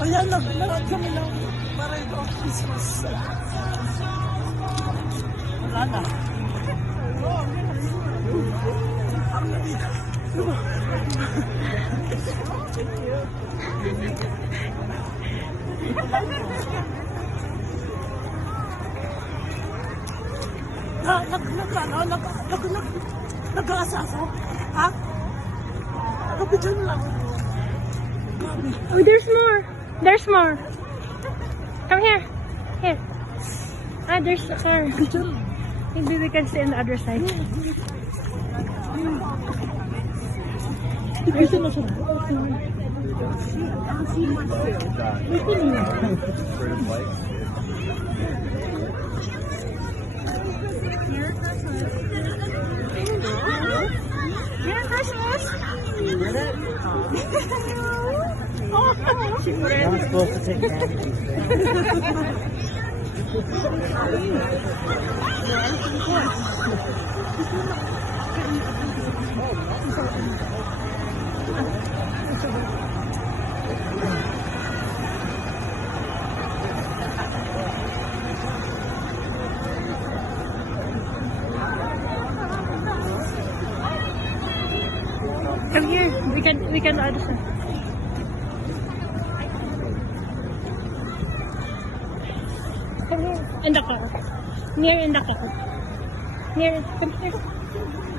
Ayan, naglalakad kami ng Parade of Christmas. Wala na. Nag-aasasa? Ha? Nagabidyan lang. Oh, there's more. There's more. Come here. Here. Ah, there's a car. Maybe we can stay on the other side. Merry Christmas! You're not supposed to take candy. Come here. We can order some. Come here. In the car. Near in the car. Near. Come here.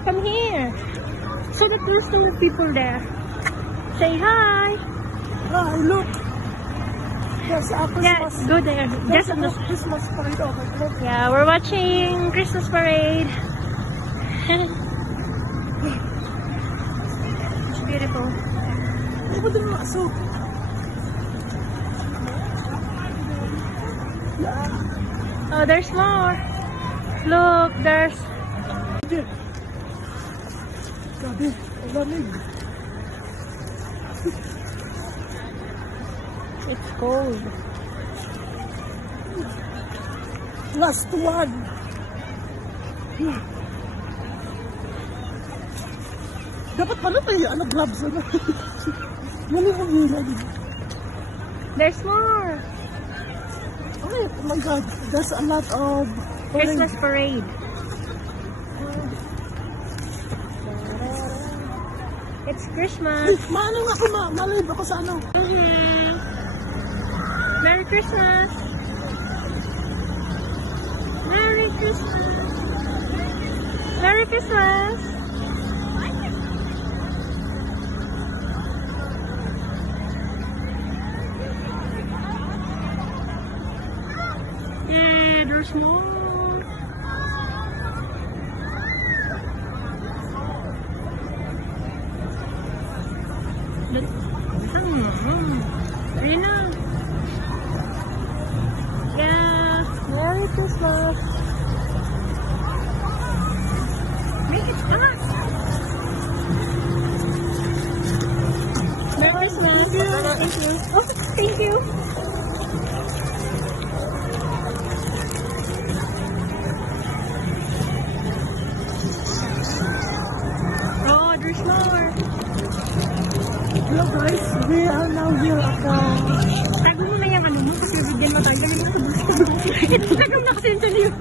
Come here. So that there's no people there. Say hi. Hi, look. Yes, Christmas. Yeah, go there. There's Just on the Christmas parade over there. Yeah, we're watching Christmas parade. It's beautiful. Oh, there's more. Look, there's. Grabe, lamig. It's cold. Last one. Dapat pala tayo, gloves na. Mali ang hila din. There's more. Oh my God, there's a lot of Christmas parade. It's Christmas. Manong ako, malib ako sa ano. Merry Christmas. Merry Christmas. Merry Christmas. Yay, there's more. Look. Rina. Yeah, Merry Christmas. Make it fast. Merry Christmas. Thank you. Oh, thank you. Oh, there's more. Hello guys, we are now here at the... Tago mo na yung ano mo kasi bigyan mo tayo. Galing na sa gusto. Ito tagam na kasi yung tuloy.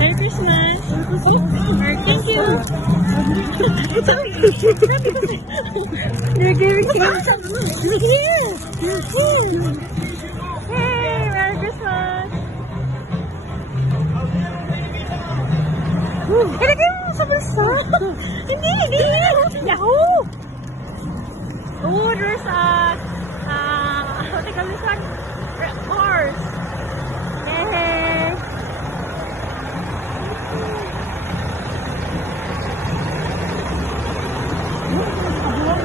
Merry Christmas. Oh, thank you. They're giving gifts. Here. Hey, Merry Christmas. Ilagay mo sa bulsa. Hindi. Yahoo! Oh, there's what they call this one? Horse. Hey.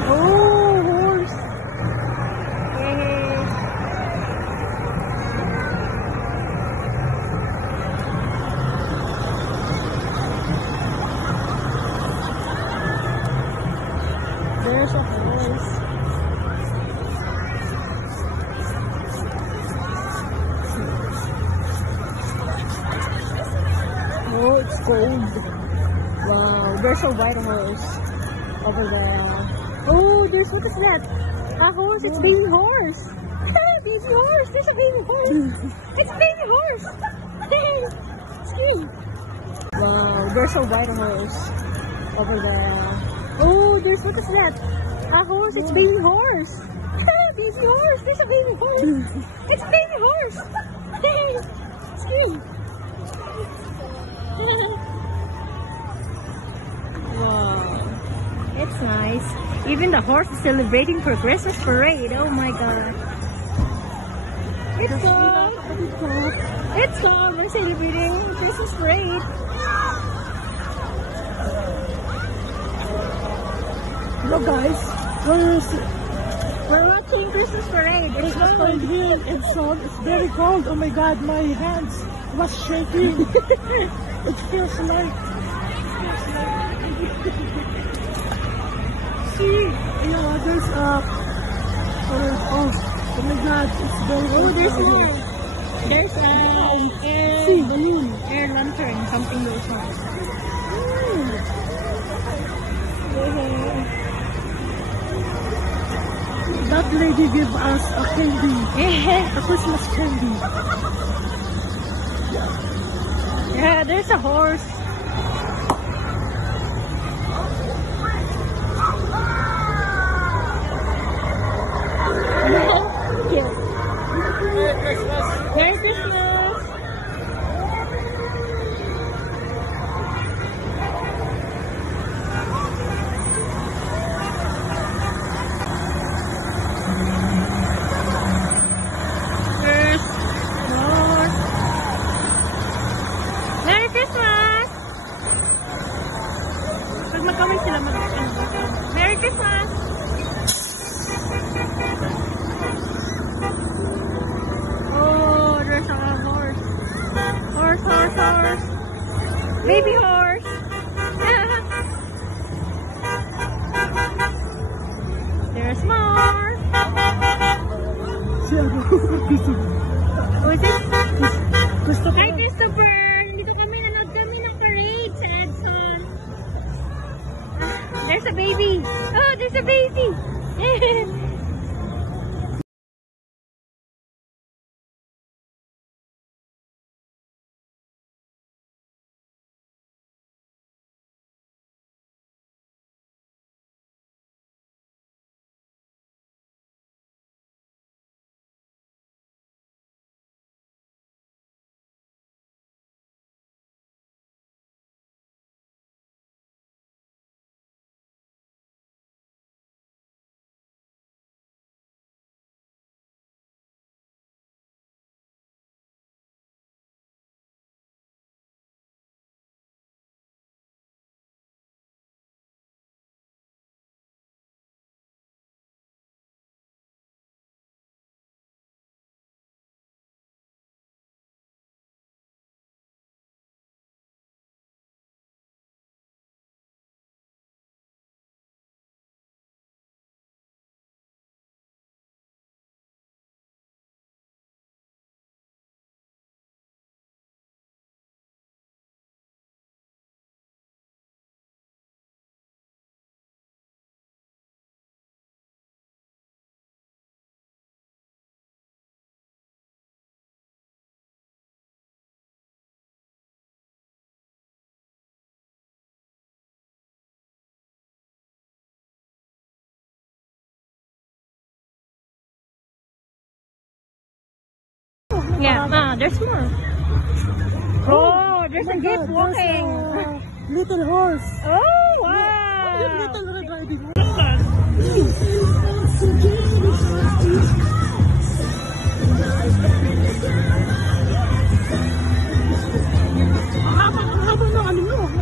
Oh, horse. Hey. There's a horse. Oh, it's cold. Wow, there's a white horse over there. Oh, there's, what is that? A horse, it's baby horse. Baby horse, there's a baby horse. It's baby horse. Scream. Wow, there's a white horse over there. Oh, there's, what is that? A horse, it's baby horse. Baby horse, there's a baby horse. It's baby horse. Scream. Wow, it's nice. Even the horse is celebrating for Christmas parade. Oh my god. It's calm. It's calm. We're celebrating Christmas parade. Hello guys, We're watching Christmas parade. It's it's cold here and so it's very cold. Oh my god, my hands was shaking. It feels like see, there's oh my god, it's very Oh, there's cold more. here. There's See, balloon. air lantern, something goes on. That lady gave us a candy, a Christmas candy. Yeah, there's a horse. Cute. Merry Christmas. Merry Christmas! Pag magkamay sila Merry Christmas! Oh, there's a horse. Horse, horse, horse. Baby horse. There's more. Who's this? Hi, Christopher! Dito kami, nanood kami ng parade sa Edson. There's a baby! Oh, there's a baby! Yeah, there's more. Oh, there's a gift walking. Little horse. Oh, wow. Little Red Riding Hood.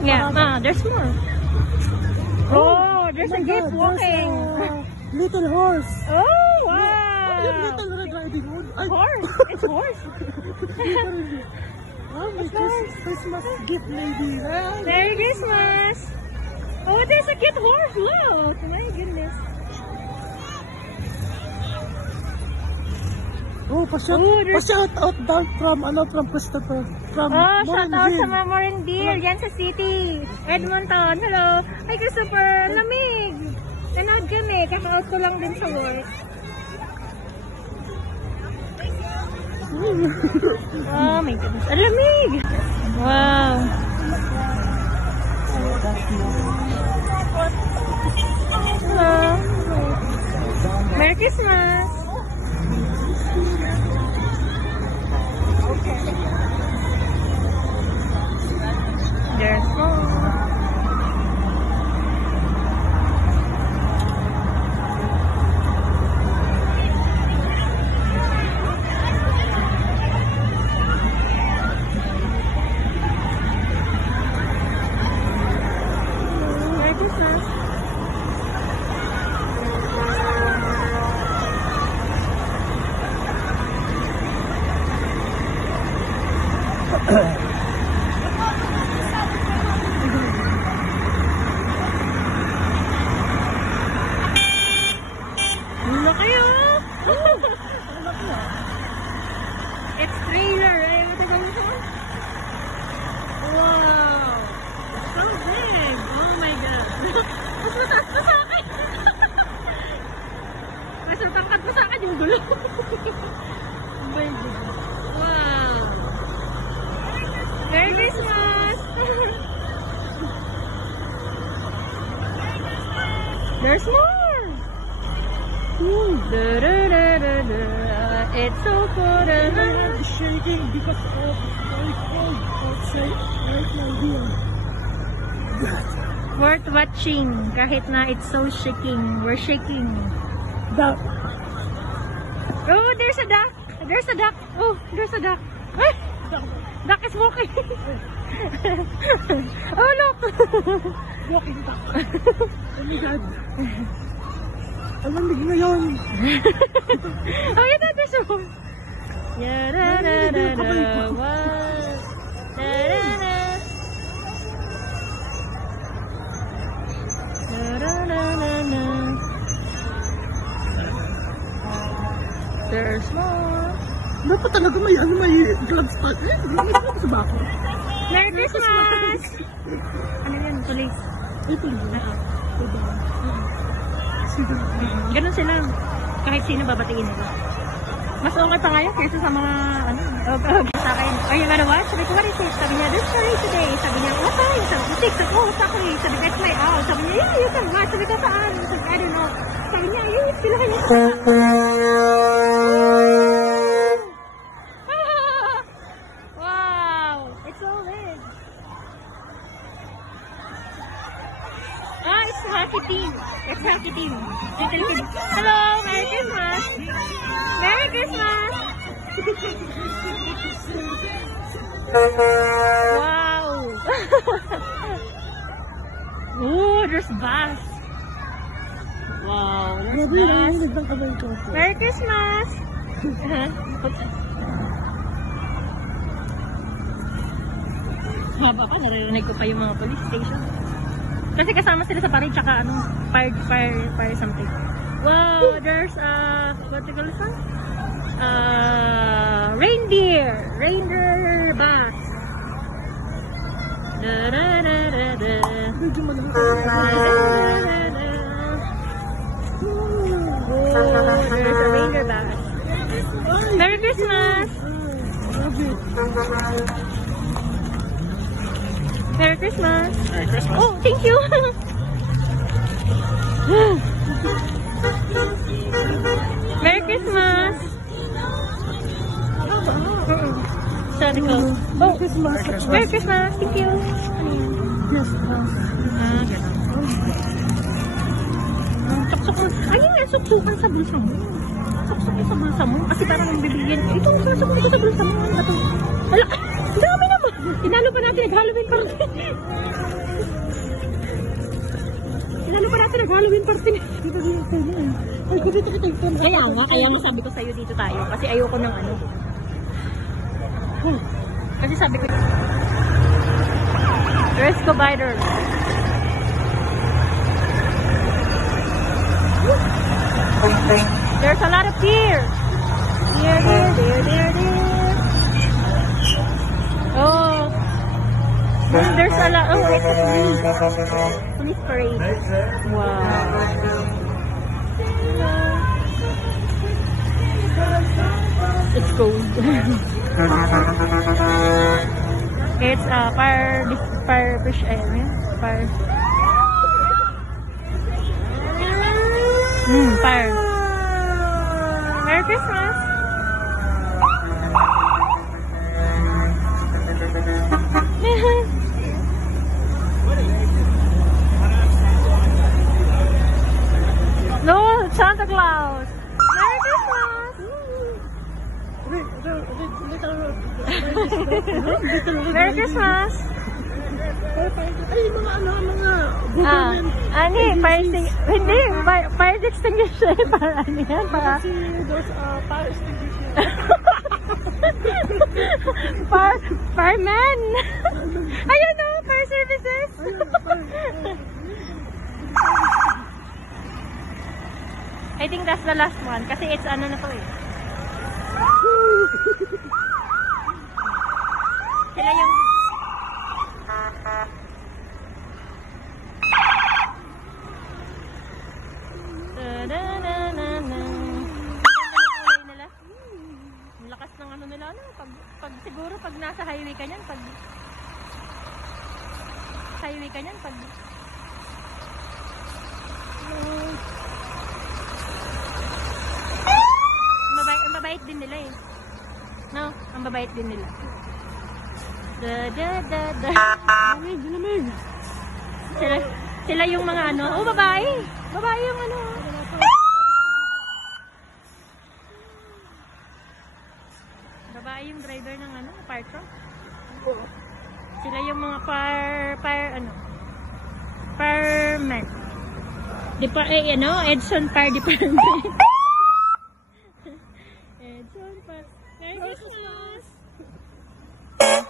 Yeah, there's more. Oh, there's a gift walking. Little horse. Oh, wow. Little Red Riding Hood. Horse. It's horse. Oh, my Christmas gift lady. Merry Christmas. Oh, there's a cute horse. Look. My goodness. Oh, pa-shout out down from Christopher. From Oh, shout out sa Morinville. mga Morinville, yan sa city. Edmonton, hello. Hi Christopher, lamig. Nanood kami, kaka-out ko lang din sa work. Oh my goodness, ang lamig. Wow. Hello. Merry Christmas. There's more. Merry Christmas. Laki oh! It's trailer, eh? Matagal mo siya? Wow! So big! Oh my God! Mas mataas pa sa akin! Mas matangkad pa sa akin yung gulo! Oh my God! Wow! Merry Christmas! There's more! It's so cold. I'm shaking because of very cold outside right now here. Worth watching kahit na it's so shaking. We're shaking. Duck. Oh, there's a duck. There's a duck. Oh, there's a duck. Ah, duck is walking. Oh, look. Walking duck. Oh my God. Alamig na yun. Oh, yun na, there's one. Ya-da-da-da-da. What? Da-da-da. Da-da-da-da-da. There's more. Dapat talaga may gloves pa. May gloves ba ako? Merry Christmas! Ano yun? Police. Ito lang. Ganun sila. Kahit sino babatiin nila. Mas okay pa ngayon kaysa sa mga sa akin. Oh, you wanna watch? Sabi ko, what is it? Sabi niya, there's story today. Sabi niya, what time? Sabi ko, 6 o'clock. Sabi that's my house. Sabi niya, yeah, you can watch. Sabi ko, saan? Sabi I don't know. Sabi niya, yun, sila kanya sa wow! It's so lit. Ah, it's Rocky Team. It's Rocky Team. Hello, Merry Christmas. Merry Christmas. Wow. Oh, there's bus. Wow, there's bus. Merry Christmas. Haba ka, naririnig ko pa yung mga police station. Kasi kasama sila sa parade, tsaka ano, fire something. Wow, there's what do you call this one? Reindeer bus. Da-da-da-da-da. Oh, there's a reindeer bus. Merry Christmas! Merry Christmas! Merry Christmas. Oh, thank you! Merry Christmas! Sorry ko. Oh, Christmas. Merry Christmas! Thank you! Yes. Gano'n. Suksok mo. Ayun nga, suksukan sa bulsa mo. Suksok sa bulsa mo. Kasi parang bibigyan. Ito, suksok mo sa bulsa mo. Ano ba ito? Ala, ang dami naman. Tinalo pa natin nag-Halloween party. Tinalo pa natin nag-Halloween party. Dito din ito yun. Ay, ko dito kita ito. Kaya nga sabi ko sa'yo dito tayo. Kasi ayoko ng ano. Kasi sabi ko, Resco Bider. There's a lot of deer. Oh, there's a lot. Oh, it's a police parade. Wow. It's cold. It's fire fish. Fire. Fire. Merry Christmas. No, Santa Claus. Merry Christmas. Merry Christmas. Ay, mga government. Hindi, fire extinguisher. Para ano yan? Para... Kasi those fire extinguisher. Fireman. Ayun o, fire services. I think that's the last one. Kasi it's ano na to eh. Sila yung... Ang lakas ng ano nila, no? Siguro pag nasa highway ka niyan, pag mabait din nila eh. No, ang mabait din nila. Lamig. Sila yung mga ano, oh babae yung ano. Babae yung driver ng ano, fire truck. Sila yung mga fireman. Edson Fire Department. Edson Fire. Merry Christmas!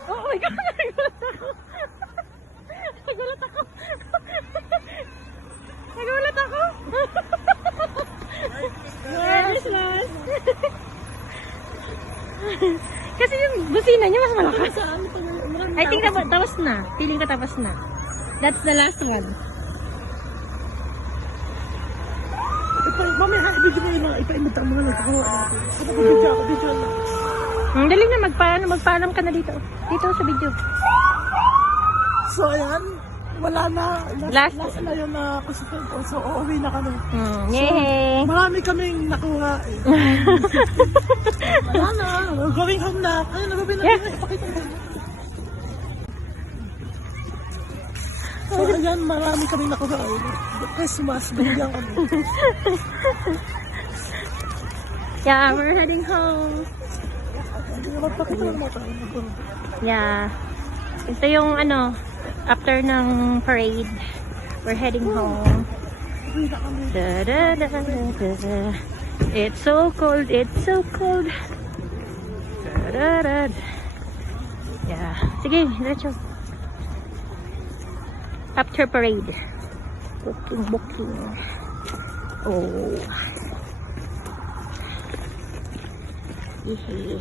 Oh my God! Nagulat ako! Merry Christmas! Kasi yung busina niya mas malakas. I think tapos na. Feeling ko tapos na. That's the last one. Mamaya, ibigay mo yung ipa-imita mo na nagkakawa natin. Ano ba video ako? Video lang. Dali na, magpaalam ka na dito. Dito sa video. So, ayan. Wala na. Last na yun na kusutin ko. So, uuwi na kami. Yay! So, marami kaming nakuha eh. Wala na. We're going home na. Ayun, nagabi na. Ipakita mo. So, ayan, marami kaming nakuha eh. Christmas, binigyan kami. Yeah, we're heading home. Magpakita lang mo tayo. Yeah. Ito yung ano, after ng parade, we're heading home. It's so cold, Yeah. Sige, diretso. After parade. Booking. Oh. Yehey.